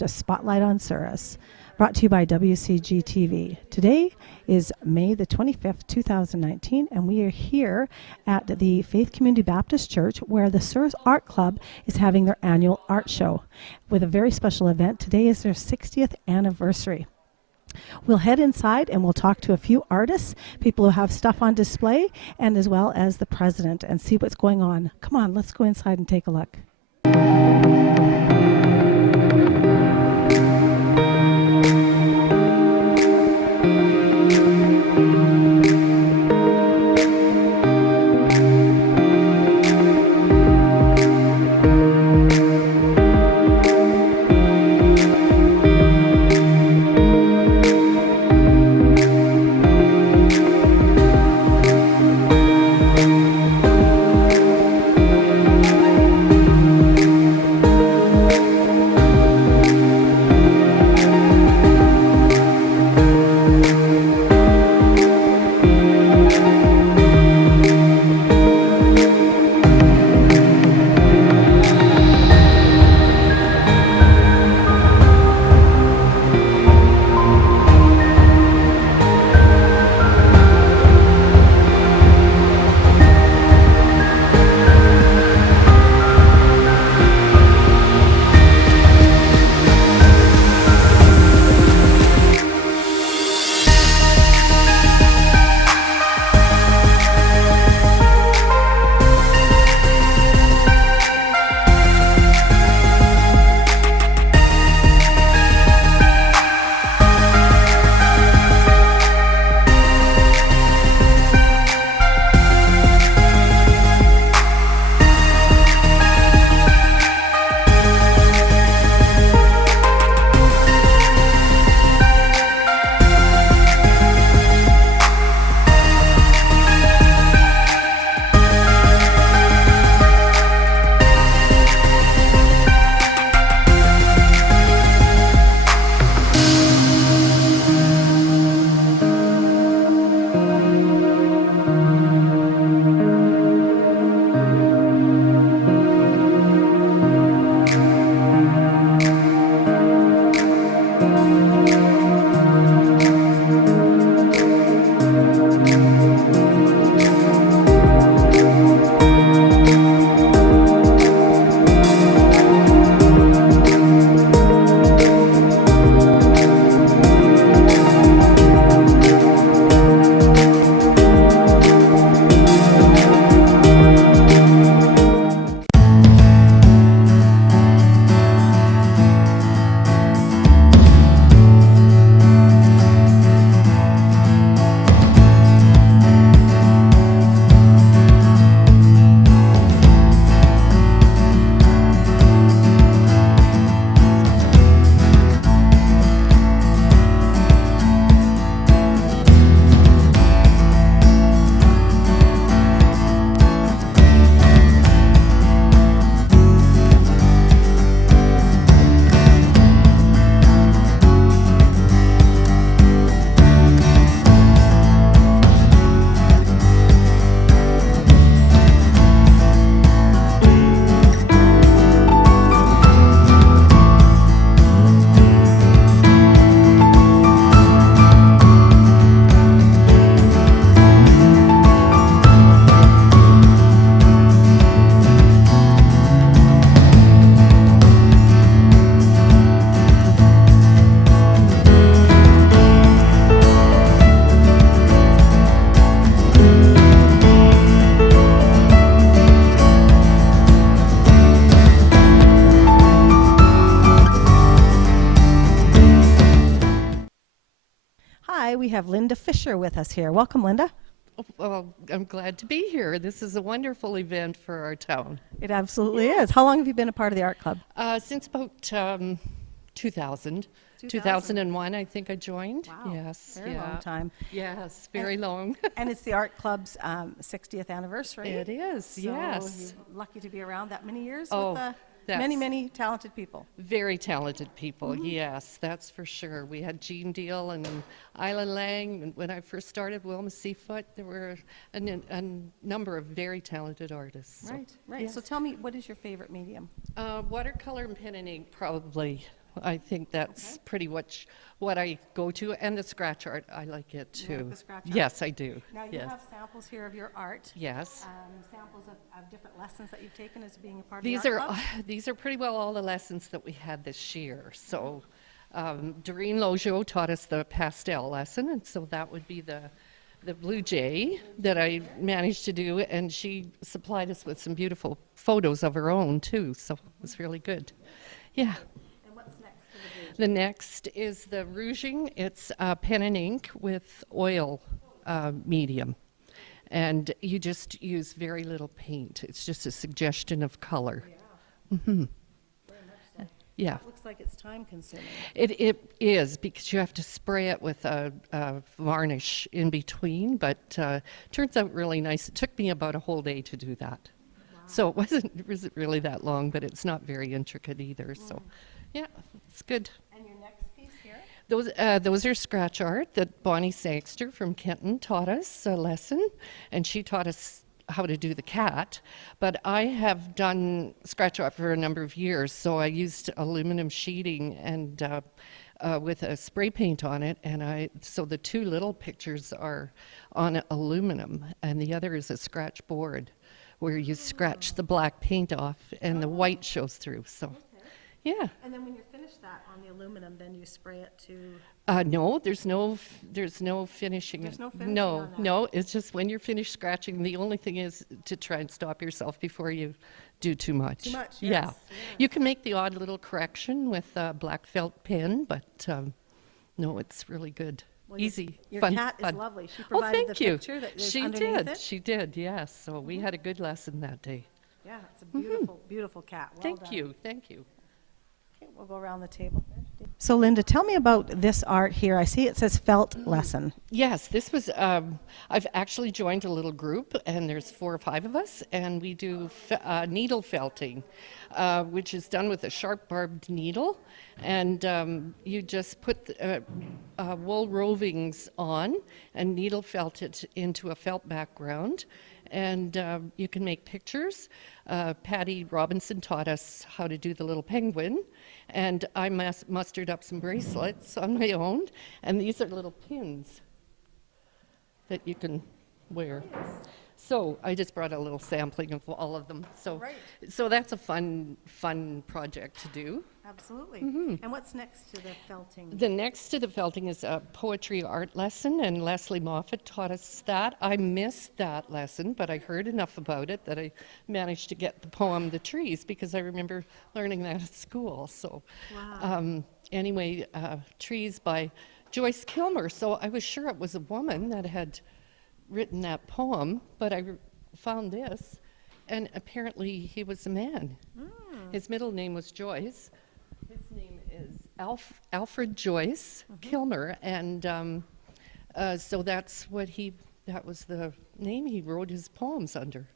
to Spotlight on Souris, brought to you by WCG TV. Today is May the 25th, 2019, and we are here at the Faith Community Baptist Church where the Souris Art Club is having their annual art show with a very special event. Today is their 60th anniversary. We'll head inside and we'll talk to a few artists, people who have stuff on display, and as well as the president and see what's going on. Come on, let's go inside and take a look. Hi, we have Linda Fisher with us here. Welcome, Linda. Well, I'm glad to be here. This is a wonderful event for our town. It absolutely is. How long have you been a part of the art club? Since about 2000. 2001, I think I joined. Wow. Yes. Very long time. Yes, very long. And it's the art club's 60th anniversary. It is, So yes. you're lucky to be around that many years Oh, with that's many, many talented people. Very talented people, yes, that's for sure. We had Gene Deal and then Isla Lang. And when I first started, Wilma Seafoot, there were a number of very talented artists. So, Right. yes. So tell me, what is your favorite medium? Watercolor and pen and ink, probably. I think that's pretty much what I go to, and the scratch art, I like it You too. like the scratch art? Yes, I do. Now you Yes. have samples here of your art. Yes. Samples of different lessons that you've taken as being a part These of the are art club. these are pretty well all the lessons that we had this year. So, Doreen Lojo taught us the pastel lesson, and so that would be the blue jay that I managed to do, and she supplied us with some beautiful photos of her own too. So it was really good. Yeah. And what's next for the blue? The next is the rouging. It's pen and ink with oil medium. And you just use very little paint. It's just a suggestion of color. Very much so. Yeah, It looks like it's time consuming. it is because you have to spray it with a varnish in between, but turns out really nice. It took me about a whole day to do that. So it wasn't really that long, but it's not very intricate either. So, yeah, it's good. And your next piece here? Those are scratch art that Bonnie Sangster from Kenton taught us a lesson, and she taught us how to do the cat. But I have done scratch art for a number of years, so I used aluminum sheeting and with a spray paint on it, and so the two little pictures are on aluminum, and the other is a scratch board where you scratch the black paint off and the white shows through. So, yeah. And then when you finish that on the aluminum, then you spray it to... No, there's no finishing. There's no finishing No, on that. no, it's just when you're finished scratching, the only thing is to try and stop yourself before you do too much. Too much, Yeah. yes, You can make the odd little correction with a black felt pen, but no, it's really good. Well, Easy, Your fun, cat fun. is lovely. She Oh, provided thank the you. picture that is She underneath did, it. she did, yes. So we had a good lesson that day. Yeah, it's a beautiful, beautiful cat. Well Thank done. you, thank you. Okay, we'll go around the table. So Linda, tell me about this art here. I see it says felt Mm. lesson. Yes, this was, I've actually joined a little group, and there's 4 or 5 of us, and we do needle felting, which is done with a sharp barbed needle, and you just put wool rovings on and needle felt it into a felt background, and you can make pictures. Patty Robinson taught us how to do the little penguin, and I mustered up some bracelets on my own, and these are little pins that you can wear. So I just brought a little sampling of all of them. So, Right. so that's a fun project to do. Absolutely. And what's next to the felting? The next to the felting is a poetry art lesson, and Leslie Moffat taught us that. I missed that lesson, but I heard enough about it that I managed to get the poem "The Trees" because I remember learning that at school. So, Wow. anyway, "Trees" by Joyce Kilmer. So I was sure it was a woman that had written that poem, but I found this, and apparently he was a man. His middle name was Joyce. His name is Alfred Joyce Kilmer, and so that was the name he wrote his poems under.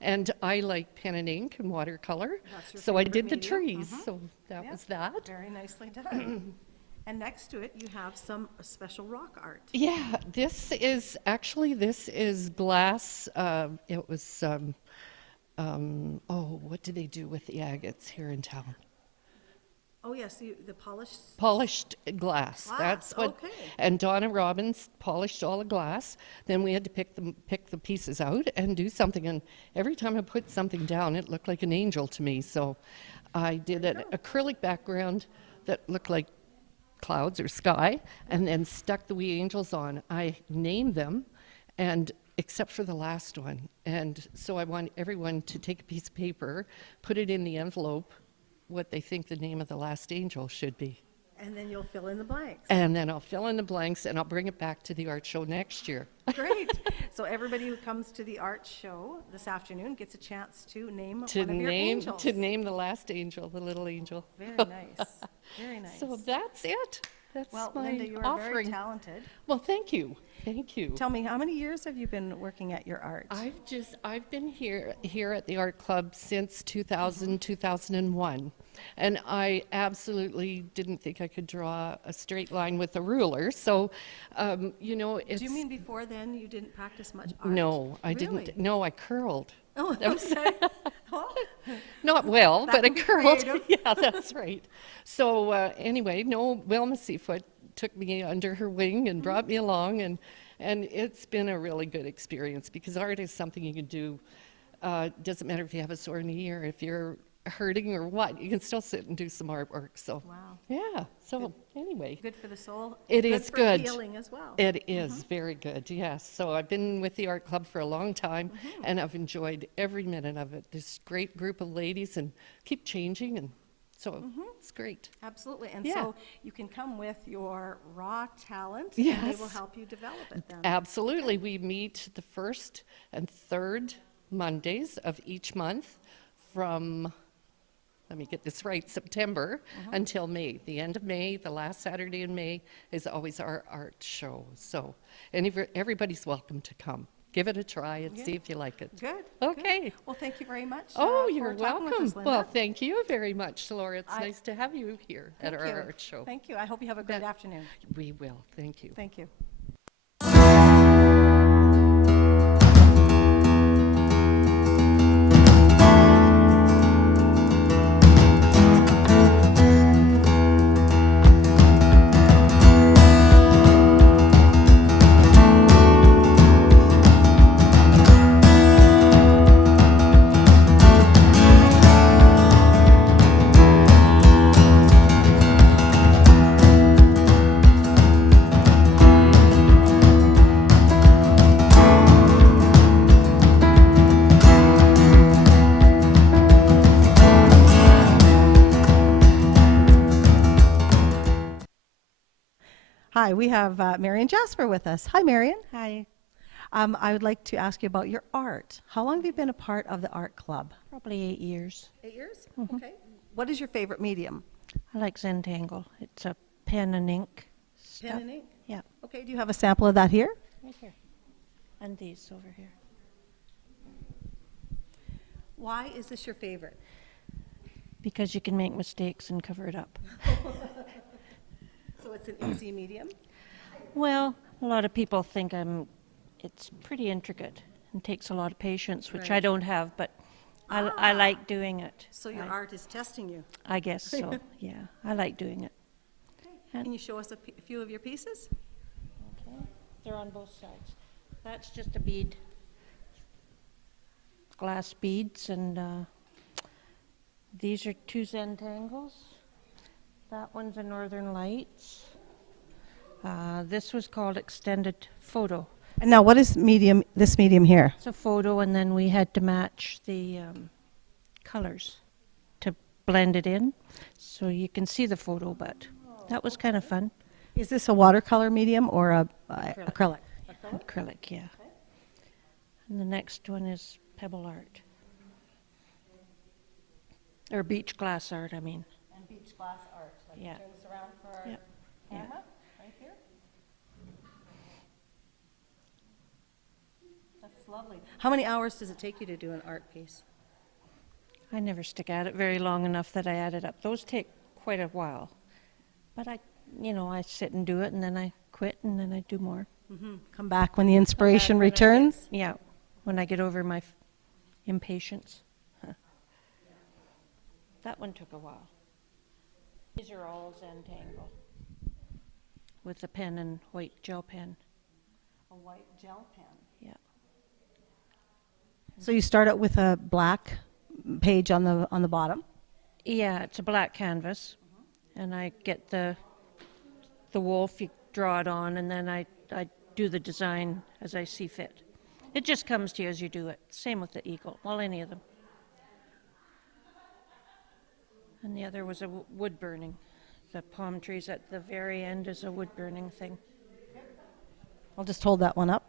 And I like pen and ink and watercolor, That's your so I favorite did the medium? trees, so that Yeah. was that. Very nicely done. And next to it, you have some special rock art. Yeah, this is glass. It was, what do they do with the agates here in town? Oh, yes, the polished. Polished glass. That's what. Okay. And Donna Robbins polished all the glass. Then we had to pick the pieces out and do something. And every time I put something down, it looked like an angel to me. So I did an acrylic background that looked like clouds or sky, and then stuck the wee angels on. I named them, and except for the last one. And so I want everyone to take a piece of paper, put it in the envelope, what they think the name of the last angel should be. And then you'll fill in the blanks. And then I'll fill in the blanks, and I'll bring it back to the art show next year. Great. So everybody who comes to the art show this afternoon gets a chance to name one of your angels. To name the last angel, the little angel. Very nice. Very nice. So that's it. That's Well, my Linda, you are very offering. talented. Well, thank you. Thank you. Tell me, how many years have you been working at your art? I've been here at the art club since 2000, 2001. And I absolutely didn't think I could draw a straight line with a ruler. So, it's. Do you mean before then you didn't practice much art? No, I Really? didn't. No, I curled. Oh, That was okay. Well, not well, That but it would be curled. creative. Yeah, that's right. So anyway, no, Wilma Seafoot took me under her wing and brought me along, and it's been a really good experience because art is something you can do. Doesn't matter if you have a sore knee or if you're hurting or what, you can still sit and do some artwork. So wow. yeah. So anyway, Good for the soul. it good is for good. healing as well. It is very good, yes. So I've been with the art club for a long time, and I've enjoyed every minute of it. This great group of ladies, and keep changing, and so it's great. Absolutely. And Yeah. so you can come with your raw talent and they will Yes. help you develop it then. Absolutely. We meet the first and third Mondays of each month from, let me get this right, September until May. The end of May, the last Saturday in May, is always our art show. So everybody's welcome to come. Give it a try and see if you like it. Good. Okay. Good. Well, thank you very much. Oh, for you're talking with welcome. us, Linda. Well, thank you very much, Laura. It's I- nice to have you here at Thank our you. art show. Thank you. I hope you have a great Bet. afternoon. We will. Thank you. Thank you. Hi, we have Marion Jasper with us. Hi, Marion. Hi, I would like to ask you about your art. How long have you been a part of the art club? probably 8 years. 8 years? Okay. What is your favorite medium? I like Zentangle. It's a pen and ink stuff. Pen and ink. Yeah, Okay, do you have a sample of that here? right here. And these over here. Why is this your favorite? Because you can make mistakes and cover it up. So it's an easy medium? Well, a lot of people think it's pretty intricate and takes a lot of patience, which I Right. don't have, but I like doing it. So your art is testing you. I guess so, yeah. I like doing it. Can you show us a few of your pieces? Okay, they're on both sides. That's just a bead, glass beads, and these are 2 Zentangles. That one's a Northern Lights. This was called Extended Photo. And now, what is this medium here? It's a photo, and then we had to match the colors to blend it in, so you can see the photo, but that was kind of fun. Is this a watercolor medium or a acrylic? Acrylic, yeah. And the next one is pebble art. Or beach glass art, I mean. And beach glass art. Like Yeah. turn this around for our Yep. camera, right here. That's lovely. How many hours does it take you to do an art piece? I never stick at it very long enough that I add it up. Those take quite a while. But I sit and do it, and then I quit, and then I do more. Come back when the inspiration when I returns? Yeah, when I get over my impatience. That one took a while. These are all Zentangle with a pen and white gel pen. A white gel pen. Yeah. So you start out with a black page on the bottom? Yeah, it's a black canvas, and I get the wolf, you draw it on, and then I do the design as I see fit. It just comes to you as you do it. Same with the eagle, well, any of them. And the other was a wood burning. The palm trees at the very end is a wood burning thing. I'll just hold that one up.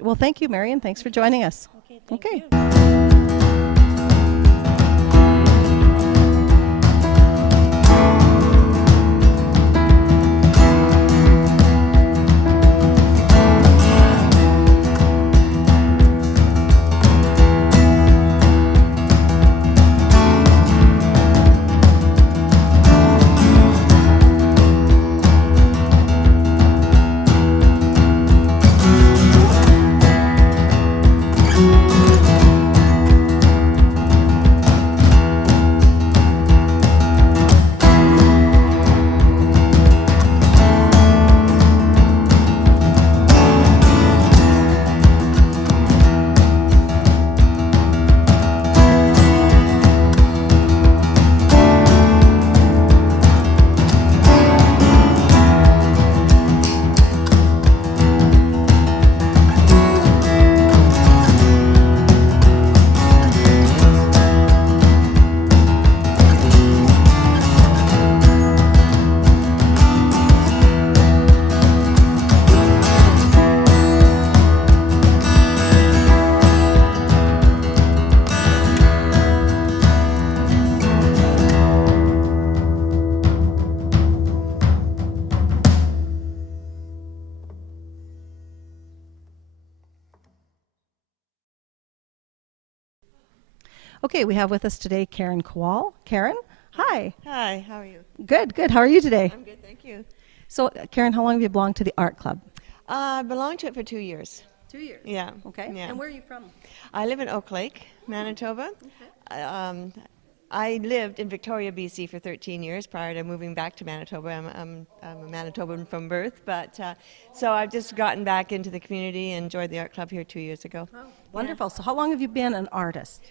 Well, thank you, Marion. Thanks for joining us. Okay, thank Okay. you. Okay, we have with us today Karen Kowal. Karen, hi. Hi, how are you? Good, good. How are you today? I'm good, thank you. So, Karen, how long have you belonged to the art club? I belonged to it for 2 years. 2 years. Yeah. Okay. Yeah. And where are you from? I live in Oak Lake, Manitoba. I lived in Victoria, BC for 13 years prior to moving back to Manitoba. I'm a Manitoban from birth, but so I've just gotten back into the community and joined the art club here 2 years ago. Oh, wonderful. So, how long have you been an artist?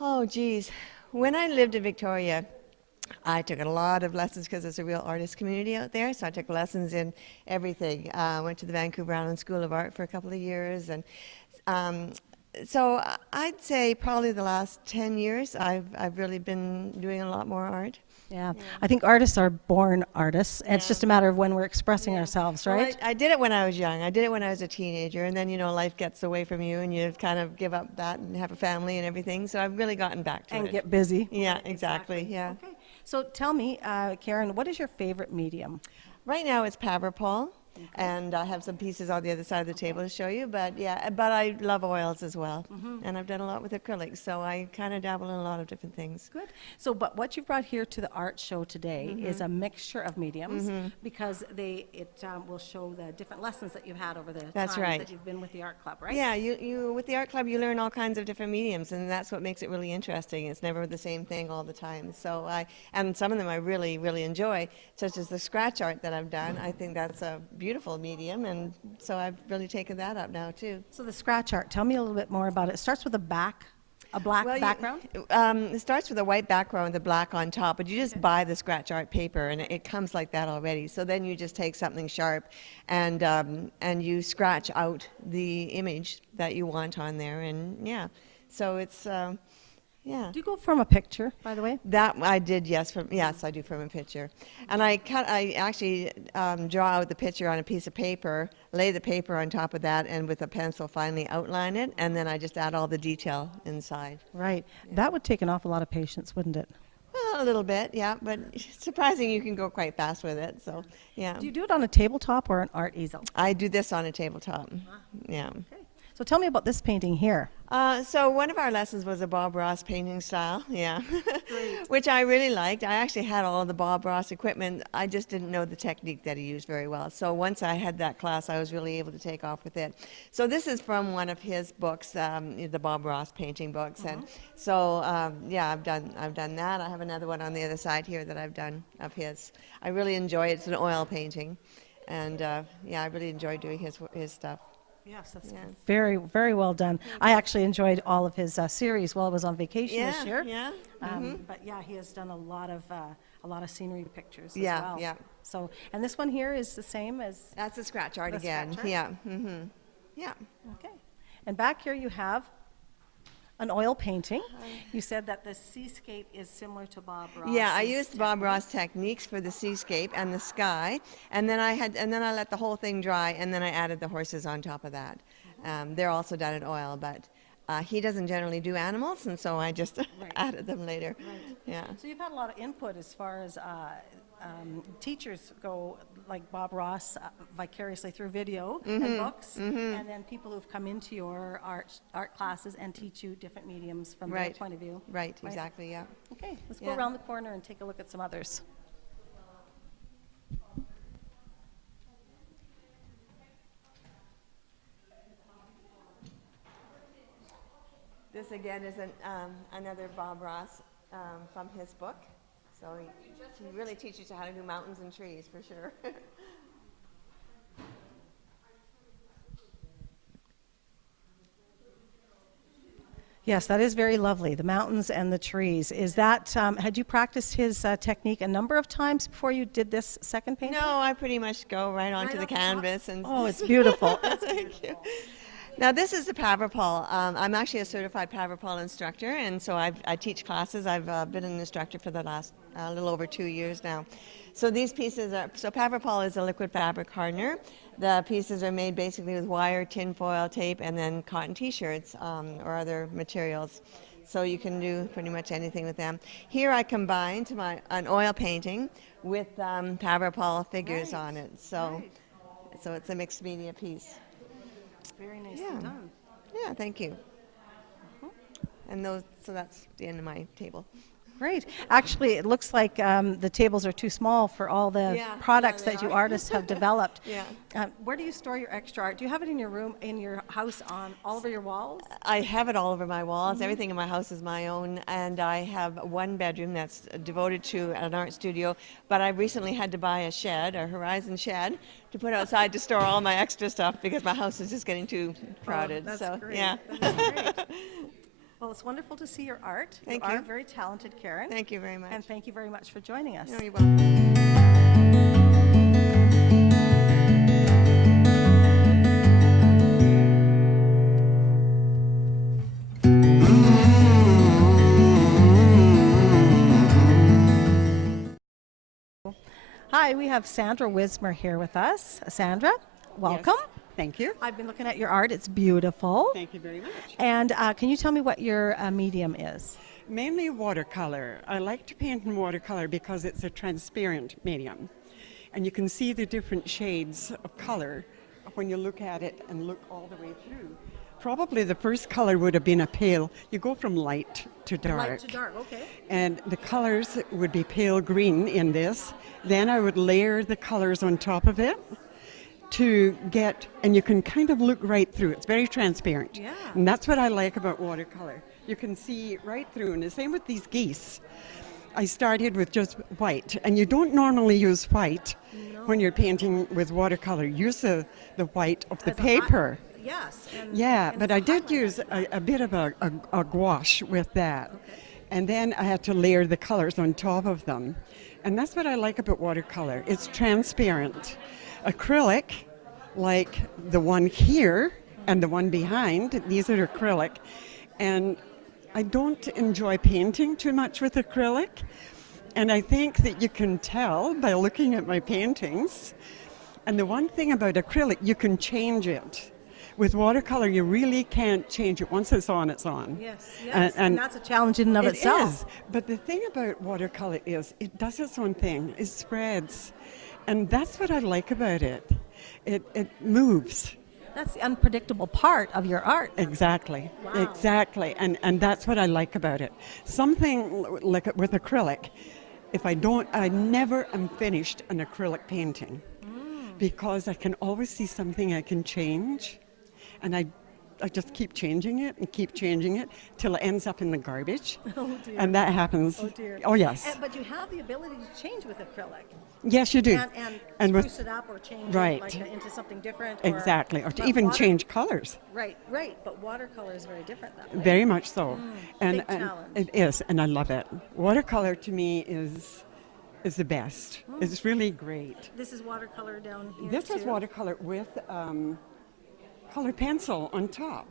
Oh, geez. When I lived in Victoria, I took a lot of lessons because there's a real artist community out there. So I took lessons in everything. Went to the Vancouver Island School of Art for a couple of years, and um, so I'd say probably the last 10 years I've really been doing a lot more art. Yeah. I think artists are born artists. And it's Yeah. just a matter of when we're expressing ourselves, Well, right? I did it when I was young. I did it when I was a teenager, and then life gets away from you, and you kind of give up that and have a family and everything. So I've really gotten back to And it. get busy. Yeah, exactly. Yeah. Okay. So, tell me, Karen, what is your favorite medium? Right now it's Paverpol, and I have some pieces on the other side of the table to show you. But yeah, but I love oils as well, and I've done a lot with acrylics, so I kind of dabble in a lot of different things. Good. So, but what you brought here to the art show today is a mixture of mediums because it will show the different lessons that you've had over the That's time right. that you've been with the art club, right? Yeah, you with the art club you learn all kinds of different mediums, and that's what makes it really interesting. It's never the same thing all the time. So and some of them I really enjoy, such as the scratch art that I've done. I think that's a beautiful medium, and so I've really taken that up now too. So the scratch art, tell me a little bit more about it. It starts with a black Well, background. It starts with a white background with the black on top, but you just buy the scratch art paper, and it comes like that already. So then you just take something sharp, and you scratch out the image that you want on there, and yeah. So it's yeah. Do you go from a picture, by the way? That I did, yes. Yes, I do from a picture, and I actually draw out the picture on a piece of paper, lay the paper on top of that, and with a pencil finally outline it, and then I just add all the detail inside. Right. That would take an awful lot of patience, wouldn't it? Well, a little bit, yeah, but surprising you can go quite fast with it. So, yeah. Do you do it on a tabletop or an art easel? I do this on a tabletop. Yeah. Okay. So tell me about this painting here. So one of our lessons was a Bob Ross painting style, yeah, which I really liked. I actually had all of the Bob Ross equipment. I just didn't know the technique that he used very well. So once I had that class, I was really able to take off with it. So this is from one of his books, the Bob Ross painting books, and so yeah, I've done that. I have another one on the other side here that I've done of his. I really enjoy it. It's an oil painting, and yeah, I really enjoy doing his stuff. Yes, that's Yeah. very, very well done. I actually enjoyed all of his series while I was on vacation Yeah, this year. yeah. But yeah, he has done a lot of scenery pictures as Yeah, well. yeah. So, and this one here is the same as. That's a scratch art The again. scratch art? Yeah. Yeah. Okay. And back here you have an oil painting. You said that the seascape is similar to Bob Ross. Yeah, I used Bob Ross techniques for the seascape and the sky, and then I let the whole thing dry, and then I added the horses on top of that. They're also done in oil, but he doesn't generally do animals, and so I just added them later. Right. Yeah. So you've had a lot of input as far as teachers go, like Bob Ross, vicariously through video and books, and then people who've come into your art classes and teach you different mediums from their Right. point of view. Right. Exactly. Yeah. Okay, let's go Yeah. around the corner and take a look at some others. This again is another Bob Ross from his book. So he really teaches you how to do mountains and trees for sure. Yes, that is very lovely, the mountains and the trees. Is that, had you practiced his technique a number of times before you did this second painting? No, I pretty much go right onto Right the off the top? canvas and. Oh, it's beautiful. Thank you. Now this is the Paverpol. I'm actually a certified Paverpol instructor, and so I teach classes. I've been an instructor for the last little over 2 years now. So these pieces are, so Paverpol is a liquid fabric hardener. The pieces are made basically with wire, tin foil, tape, and then cotton t-shirts or other materials. So you can do pretty much anything with them. Here I combined an oil painting with Paverpol figures on it. So it's a mixed media piece. Very nicely Yeah. done. Yeah, thank you. and those, so that's the end of my table. Great. Actually, it looks like the tables are too small for all the Yeah, products yeah, they that you are. artists have developed. Yeah. Where do you store your extra art? Do you have it in your room, in your house, on all over your walls? I have it all over my walls. Everything in my house is my own, and I have one bedroom that's devoted to an art studio. But I recently had to buy a shed, a Horizon shed, to put outside to store all my extra stuff because my house is just getting too crowded. that's so great. yeah. That is great. Well, it's wonderful to see your art. Thank you you. are very talented, Karen. Thank you very much. And thank you very much for joining us. No, you're welcome. Hi, we have Sandra Wismer here with us. Sandra, welcome. Yes, thank you. I've been looking at your art. It's beautiful. Thank you very much. And can you tell me what your medium is? Mainly watercolor. I like to paint in watercolor because it's a transparent medium. And you can see the different shades of color when you look at it and look all the way through. Probably the first color would have been a pale. You go from light to dark. Light to dark, okay. And the colors would be pale green in this. Then I would layer the colors on top of it to get, and you can kind of look right through. It's very transparent. Yeah. And that's what I like about watercolor. You can see right through, and the same with these geese. I started with just white, and you don't normally use white when you're painting with watercolor. Use the white of the As a paper. Yes. Yeah, and but it's I a did highlight. use a bit of a gouache with that. Okay. And then I had to layer the colors on top of them. And that's what I like about watercolor. It's transparent. Acrylic, like the one here and the one behind, these are acrylic. And I don't enjoy painting too much with acrylic. And I think that you can tell by looking at my paintings. And the one thing about acrylic, you can change it. With watercolor, you really can't change it. Once it's on, it's on. Yes, yes. And that's a challenge in and of It itself. is. But the thing about watercolor is it does its own thing. It spreads. And that's what I like about it. It moves. That's the unpredictable part of your art. Exactly. Wow. Exactly. And that's what I like about it. Something like with acrylic, I never am finished an acrylic painting because I can always see something I can change. And I just keep changing it and keep changing it till it ends up in the garbage. Oh dear. And that happens. Oh dear. Oh, yes. But you have the ability to change with acrylic. Yes, you do. And with- spruce it up or change Right. it like, into something different. Exactly. Or to but even water- change colors. Right, right. But watercolor is very different that way. Very much so. big challenge. It is, and I love it. Watercolor to me is the best. It's really great. This is watercolor down here This is too. watercolor with colored pencil on top.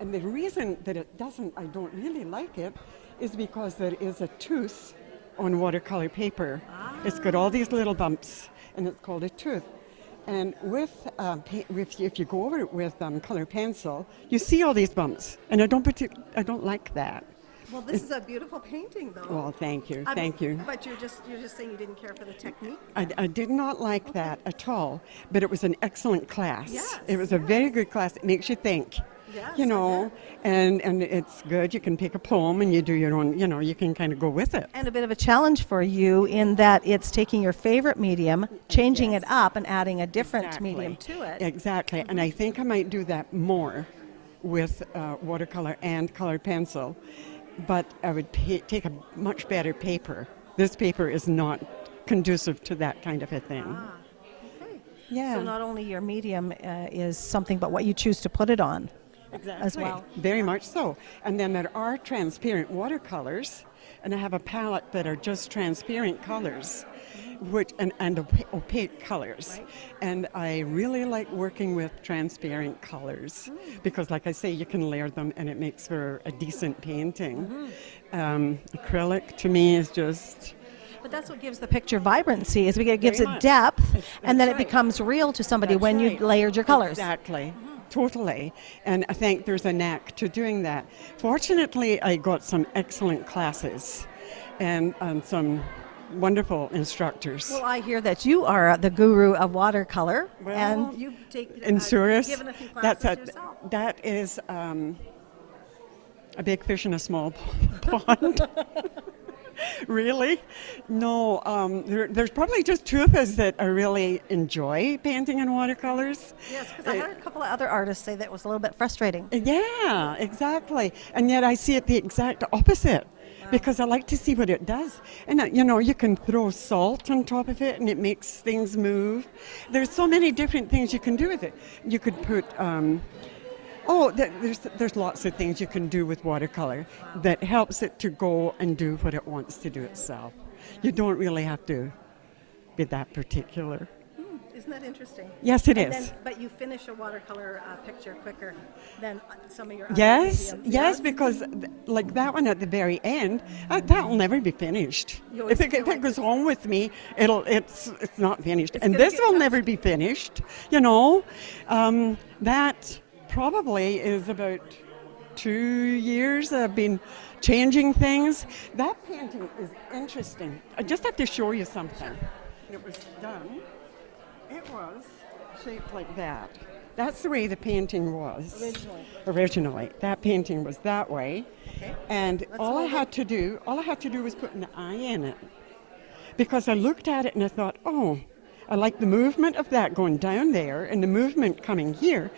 And the reason that I don't really like it is because there is a tooth on watercolor paper. It's got all these little bumps, and it's called a tooth. And with if you go over it with colored pencil, you see all these bumps, and I don't like that. Well, this is a beautiful painting, though. Well, thank you, I thank mean, you. But you're just saying you didn't care for the technique. I did not like that at all, but it was an excellent class. Yes, It was a very good class. It makes you think. Yes, You know, and it's good. You can pick a poem and you do your own, you can kind of go with it. And a bit of a challenge for you in that it's taking your favorite medium, changing it up, and adding a different medium to it. Exactly. And I think I might do that more with watercolor and colored pencil. But I would take a much better paper. This paper is not conducive to that kind of a thing. Okay. Yeah. So not only your medium is something, but what you choose to put it on. Exactly. as well. Very much so. And then there are transparent watercolors, and I have a palette that are just transparent colors, and opaque colors. Right. And I really like working with transparent colors because, like I say, you can layer them, and it makes for a decent painting. Acrylic to me is just. But that's what gives the picture vibrancy, is because it gives Very it much. depth, and then that's it right. becomes real to somebody That's when you right. layered your colors. Exactly. Totally. And I think there's a knack to doing that. Fortunately, I got some excellent classes and some wonderful instructors. Well, I hear that you are the guru of watercolor, Well, and you've in Souris, given a few classes yourself. that is a big fish in a small pond. Really? No, there's probably just two of us that I really enjoy painting in watercolors. Yes, because I heard a couple of other artists say that it was a little bit frustrating. Yeah, exactly. And yet I see it the exact opposite because I like to see what it does. And, you can throw salt on top of it and it makes things move. There's so many different things you can do with it. You could put... there's lots of things you can do with watercolor that helps it to go and do what it wants to do itself. You don't really have to be that particular. Isn't that interesting? Yes, it is. But you finish a watercolor picture quicker than some of your other Yes, mediums. yes, because like that one at the very end, that will never be finished. You always If feel it like goes home with me, it's not finished. And gonna this get will touched. never be finished. That probably is about 2 years I've been changing things. That painting is interesting. I just have to show you something. It was done. It was shaped like that. That's the way the painting was. Originally. That painting was that way. Okay. And all I had to do was put an eye in it. Because I looked at it and I thought, oh, I like the movement of that going down there and the movement coming here.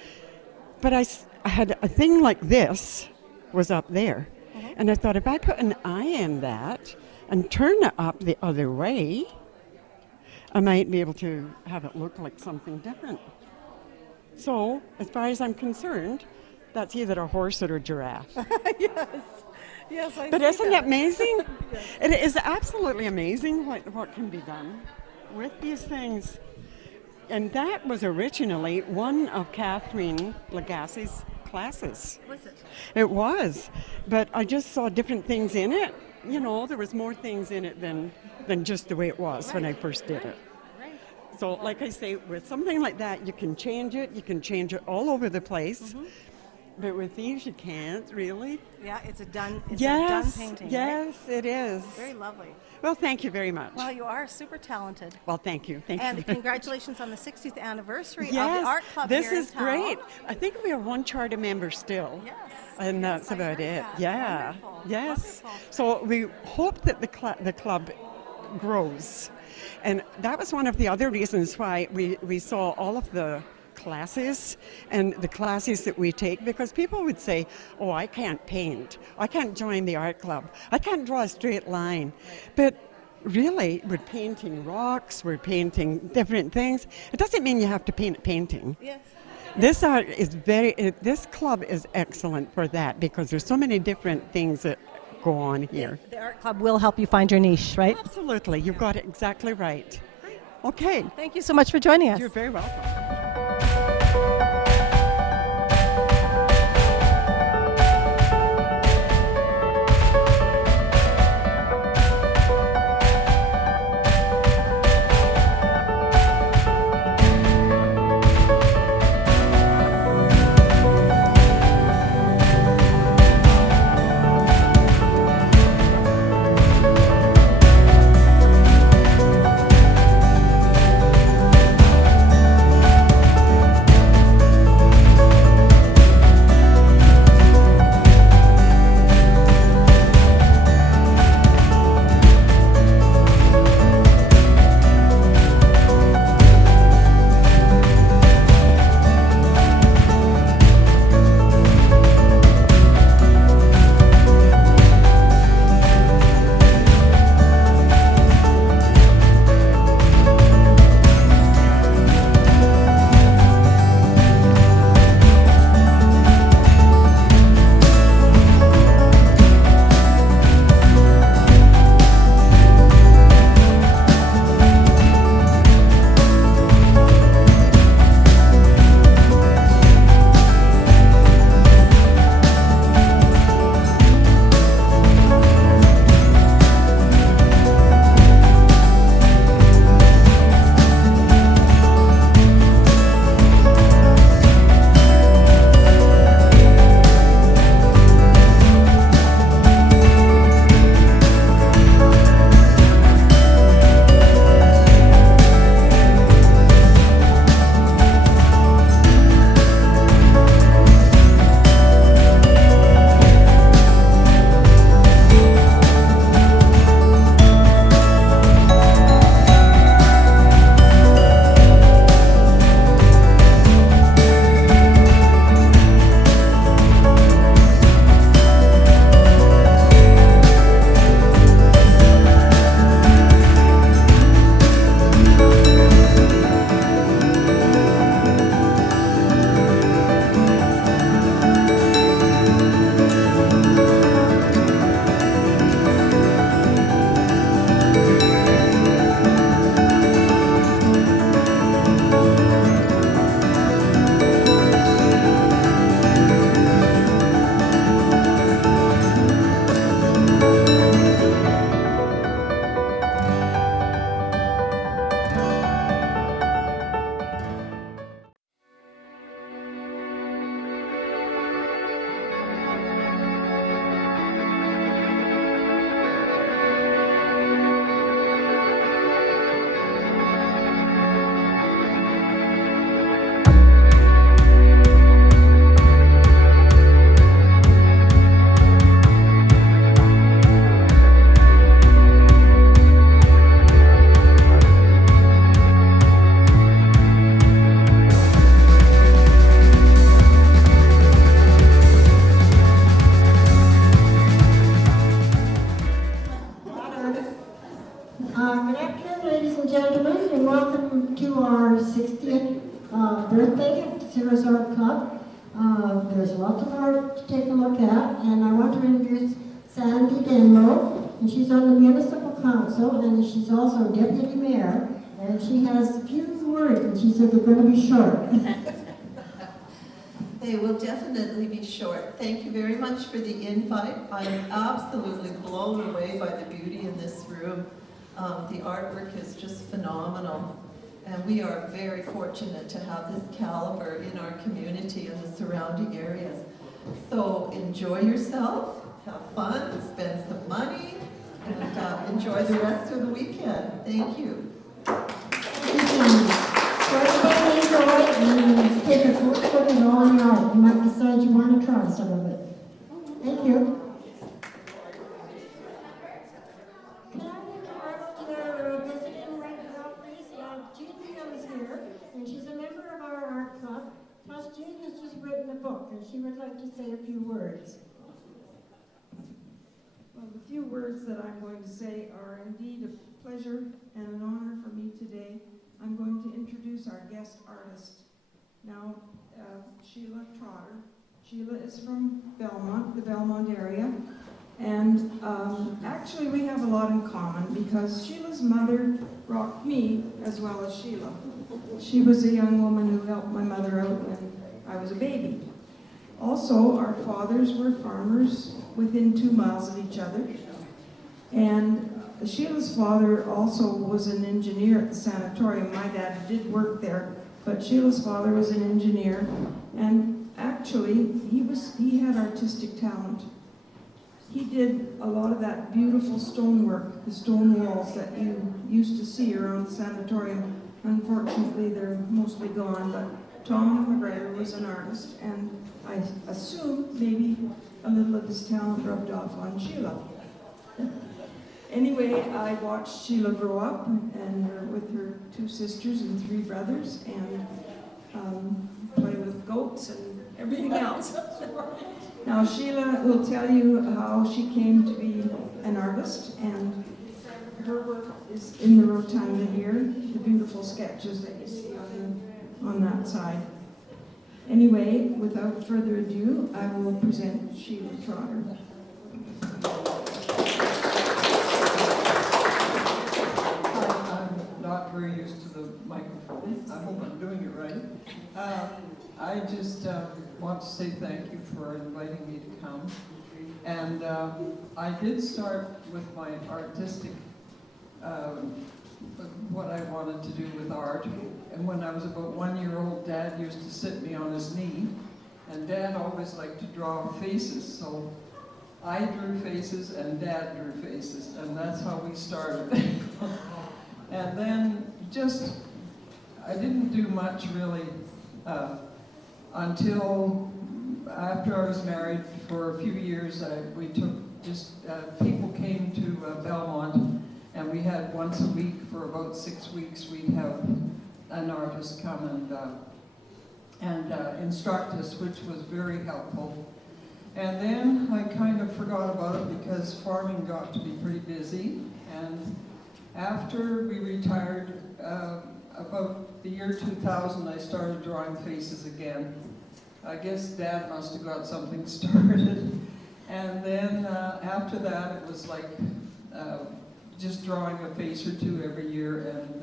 But I had a thing like this was up there. And I thought if I put an eye in that and turn it up the other way, I might be able to have it look like something different. So, as far as I'm concerned, that's either a horse or a giraffe. Yes, I But see isn't that. it amazing? It is absolutely amazing what can be done with these things. And that was originally one of Catherine Lagasse's classes. Was it? It was, but I just saw different things in it. There was more things in it than just the way it was when I first did it. Right. So, like I say, with something like that, you can change it. You can change it all over the place. But with these, you can't really. Yeah, it's a done Yes, painting. Right? yes, it is. Very lovely. Well, thank you very much. Well, you are super talented. Well, thank you. Thank And you. congratulations on the 60th anniversary of Yes, the art club this here in is town. great. I think we have one charter member still. Yes. And yes, that's I about heard it. that. Yeah. Wonderful. Yes. Wonderful. So we hope that the club grows. And that was one of the other reasons why we saw all of the classes and the classes that we take, because people would say, oh, I can't paint. I can't join the art club. I can't draw a straight line. But really, we're painting rocks, we're painting different things. It doesn't mean you have to paint a painting. Yes. This art is this club is excellent for that because there's so many different things that go on here. The art club will help you find your niche, right? Absolutely, you've got it exactly right. Okay, Thank you so much for joining us. you're very welcome. birthday at Souris Art Club. There's lots of art to take a look at, and I want to introduce Sandy Denlow, and she's on the Municipal Council, and she's also Deputy Mayor, and she has a few words, and she said they're going to be short. They will definitely be short. Thank you very much for the invite. I'm absolutely blown away by the beauty in this room. The artwork is just phenomenal. And we are very fortunate to have this caliber in our community and the surrounding areas. So enjoy yourself, have fun, spend some money, and enjoy the rest of the weekend. Thank you. So everybody enjoy and take a look at it all out. You might decide you want to try some of it. Thank you. Can I interrupt your visiting right now, please? Julia is here, and she's a member of our art club. Plus, Jean has just written a book, and she would like to say a few words. Well, the few words that I'm going to say are indeed a pleasure and an honor for me today. I'm going to introduce our guest artist. Now, Sheila Trotter. Sheila is from Belmont, the Belmont area. And actually we have a lot in common because Sheila's mother rocked me as well as Sheila. She was a young woman who helped my mother out when I was a baby. Also, our fathers were farmers within 2 miles of each other. And Sheila's father also was an engineer at the sanatorium. My dad did work there, but Sheila's father was an engineer. And actually, he had artistic talent. He did a lot of that beautiful stonework, the stone walls that you used to see around the sanatorium. Unfortunately, they're mostly gone, but Tom McGregor was an artist, and I assume maybe a little of his talent rubbed off on Sheila. Anyway, I watched Sheila grow up and with her 2 sisters and 3 brothers, and play with goats and everything else. Now, Sheila will tell you how she came to be an artist, and her work is in the rotunda here, the beautiful sketches that you see on that side. Anyway, without further ado, I will present Sheila Trotter. I'm not very used to the microphone. I hope I'm doing it right. I just want to say thank you for inviting me to come. And I did start with my artistic, what I wanted to do with art. And when I was about 1 year old, Dad used to sit me on his knee. And Dad always liked to draw faces. So I drew faces and Dad drew faces. And that's how we started. And then I didn't do much really until after I was married for a few years. People came to Belmont, and we had once a week for about 6 weeks. We'd have an artist come and instruct us, which was very helpful. And then I kind of forgot about it because farming got to be pretty busy. And after we retired, about the year 2000, I started drawing faces again. I guess Dad must have got something started. And then after that, it was like just drawing a face or 2 every year. And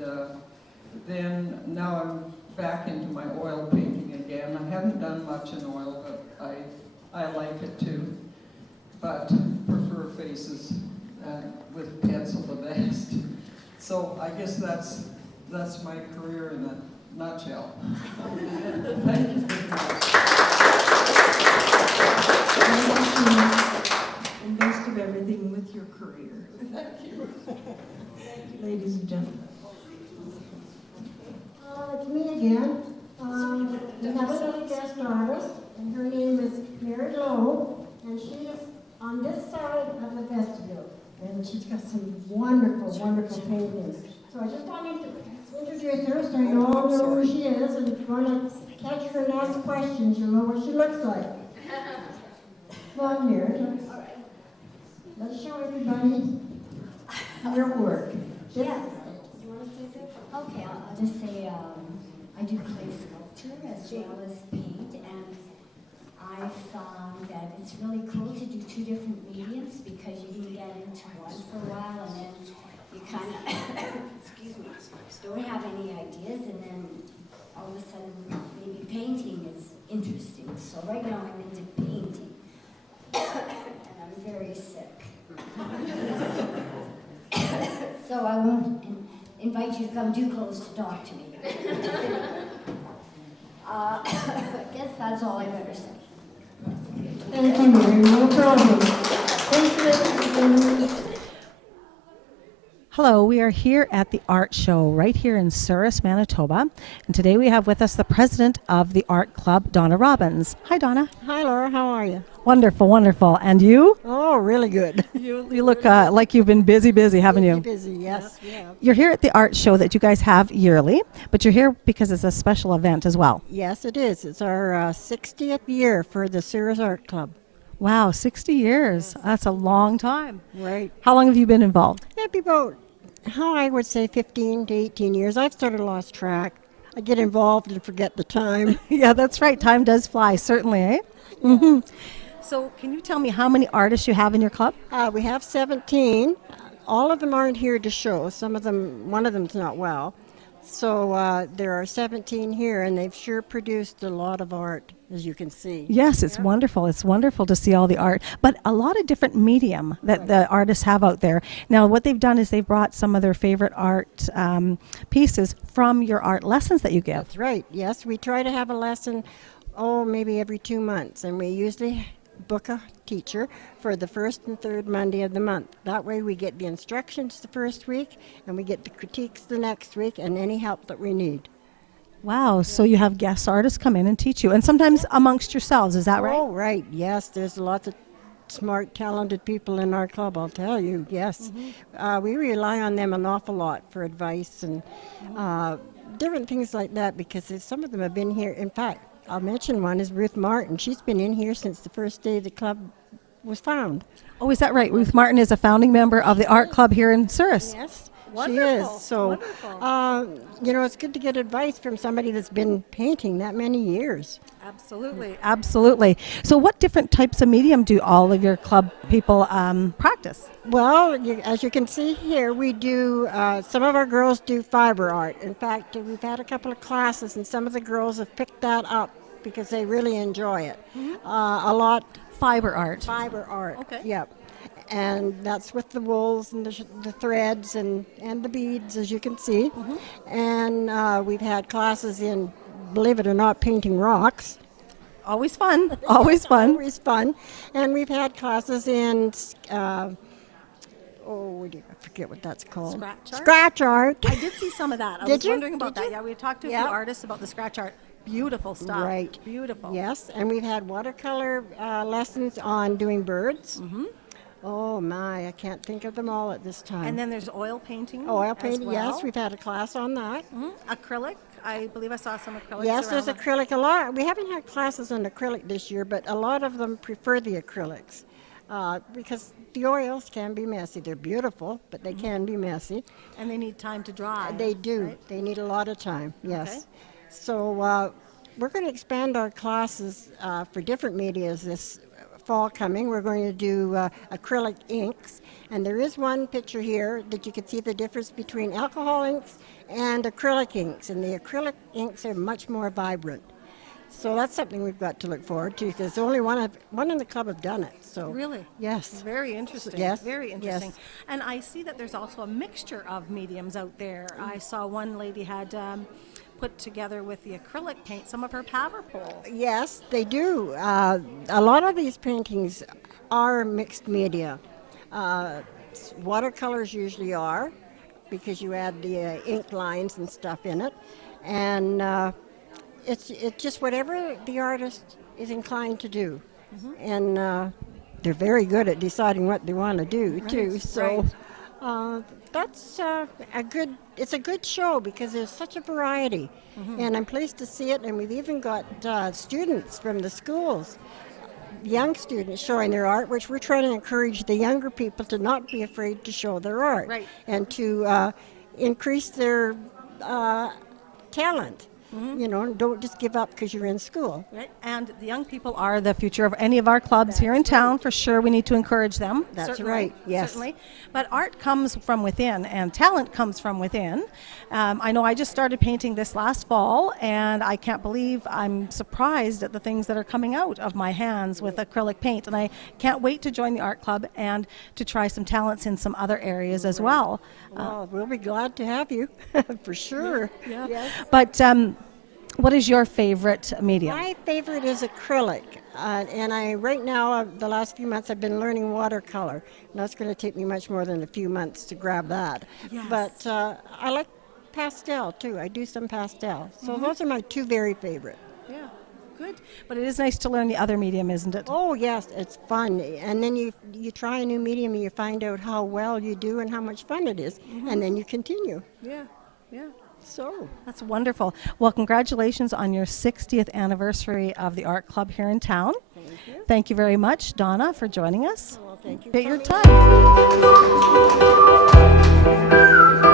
then now I'm back into my oil painting again. I haven't done much in oil, but I like it too. But prefer faces with pencil the best. So I guess that's my career in a nutshell. Thank you very much. And best of everything with your career. Thank you. Ladies and gentlemen. It's me again. We have another guest artist, and her name is Mary Lowe, and she is on this side of the vestibule. And she's got some wonderful, wonderful paintings. So I just wanted to introduce her so you all know who she is, and if you want to catch her and ask questions, you'll know what she looks like. Come here. Let's show everybody your work. Yeah. You want to say so? Okay, I'll just say I do clay sculpture. sculpture as well as paint, and I found that it's really cool to do two different mediums because you can get into one for a while and then you kind of, excuse me, don't have any ideas, and then all of a sudden maybe painting is interesting. So right now I'm into painting and I'm very sick. So I won't invite you to come too close to talk to me. I guess that's all I better say. Thank you, Mary. No problem. Thank you. Hello, we are here at the art show right here in Souris, Manitoba. And today we have with us the president of the art club, Donna Robbins. Hi, Donna. Hi, Laura. How are you? Wonderful, wonderful. And you? Oh, really good. You look like you've been busy, haven't you? Busy, yes. Yeah. You're here at the art show that you guys have yearly, but you're here because it's a special event as well. Yes, it is. It's our 60th year for the Souris Art Club. Wow, 60 years. That's a long time. Right. How long have you been involved? Maybe about, I would say 15 to 18 years. I've sort of lost track. I get involved and forget the time. Yeah, that's right. Time does fly, certainly, eh? Mm-hmm. So can you tell me how many artists you have in your club? We have 17. All of them aren't here to show. One of them's not well. So there are 17 here, and they've sure produced a lot of art, as you can see. Yes, it's wonderful. It's wonderful to see all the art, but a lot of different medium that the artists have out there. Now, what they've done is they've brought some of their favorite art pieces from your art lessons that you give. That's right. Yes, we try to have a lesson, maybe every 2 months, and we usually book a teacher for the first and third Monday of the month. That way we get the instructions the first week and we get the critiques the next week and any help that we need. Wow, so you have guest artists come in and teach you, and sometimes amongst yourselves, is that right? Oh, right, yes. There's lots of smart, talented people in our club, I'll tell you, yes. We rely on them an awful lot for advice and different things like that because some of them have been here. In fact, I'll mention one is Ruth Martin. She's been in here since the first day the club was found. Oh, is that right? Ruth Martin is a founding member of the art club here in Souris. Yes, Wonderful. she is. So, it's good to get advice from somebody that's been painting that many years. Absolutely, absolutely. So what different types of medium do all of your club people practice? Well, as you can see here, we do, some of our girls do fiber art. In fact, we've had a couple of classes and some of the girls have picked that up because they really enjoy it. A lot. Fiber art. Fiber art. Okay. Yep. And that's with the wools and the threads and the beads, as you can see. And we've had classes in, believe it or not, painting rocks. Always fun. Always fun. Always fun. And we've had classes in, I forget what that's called. Scratch art? Scratch art. I did see some of that. I Did was you? wondering about Did that. you? Yeah, we talked to a Yeah. few artists about the scratch art. Beautiful stuff. Right. Beautiful. Yes, and we've had watercolor lessons on doing birds. Oh my, I can't think of them all at this time. And then there's oil painting. Oil as painting, well. yes, we've had a class on that. Acrylic. I believe I saw some acrylics. Yes, there's around. acrylic a lot. We haven't had classes on acrylic this year, but a lot of them prefer the acrylics because the oils can be messy. They're beautiful, but they can be messy. And they need time to dry. They do. right? They need a lot of time, yes. Okay. So we're going to expand our classes for different medias this fall coming. We're going to do acrylic inks. And there is one picture here that you can see the difference between alcohol inks and acrylic inks. And the acrylic inks are much more vibrant. So that's something we've got to look forward to. There's only one in the club have done it. So Really? yes. Very interesting. Yes, Very yes. interesting. And I see that there's also a mixture of mediums out there. I saw one lady had put together with the acrylic paint some of her paver poles. Yes, they do. A lot of these paintings are mixed media. Watercolors usually are, because you add the ink lines and stuff in it. And it's just whatever the artist is inclined to do. And they're very good at deciding what they want to do, too. So that's it's a good show because there's such a variety. And I'm pleased to see it. And we've even got students from the schools, young students showing their art, which we're trying to encourage the younger people to not be afraid to show their art. Right. And to increase their talent. You know, don't just give up because you're in school. Right. And the young people are the future of any of our clubs here in town. For sure, we need to encourage them. That's Certainly, right, yes. Certainly. But art comes from within, and talent comes from within. I know I just started painting this last fall, and I can't believe I'm surprised at the things that are coming out of my hands with acrylic paint. And I can't wait to join the art club and to try some talents in some other areas as well. Well, we'll be glad to have you, for sure. Yeah. Yes. But what is your favorite medium? My favorite is acrylic, and right now, the last few months, I've been learning watercolor. And that's going to take me much more than a few months to grab that. Yes. But I like pastel too. I do some pastel. So those are my two very favorite. Yeah, good. But it is nice to learn the other medium, isn't it? Oh yes, it's fun. And then you try a new medium and you find out how well you do and how much fun it is, and then you continue. Yeah, yeah. So That's wonderful. Well, congratulations on your 60th anniversary of the art club here in town. thank you. Thank you very much, Donna, for joining us. Well, thank you. Appreciate your for coming. time.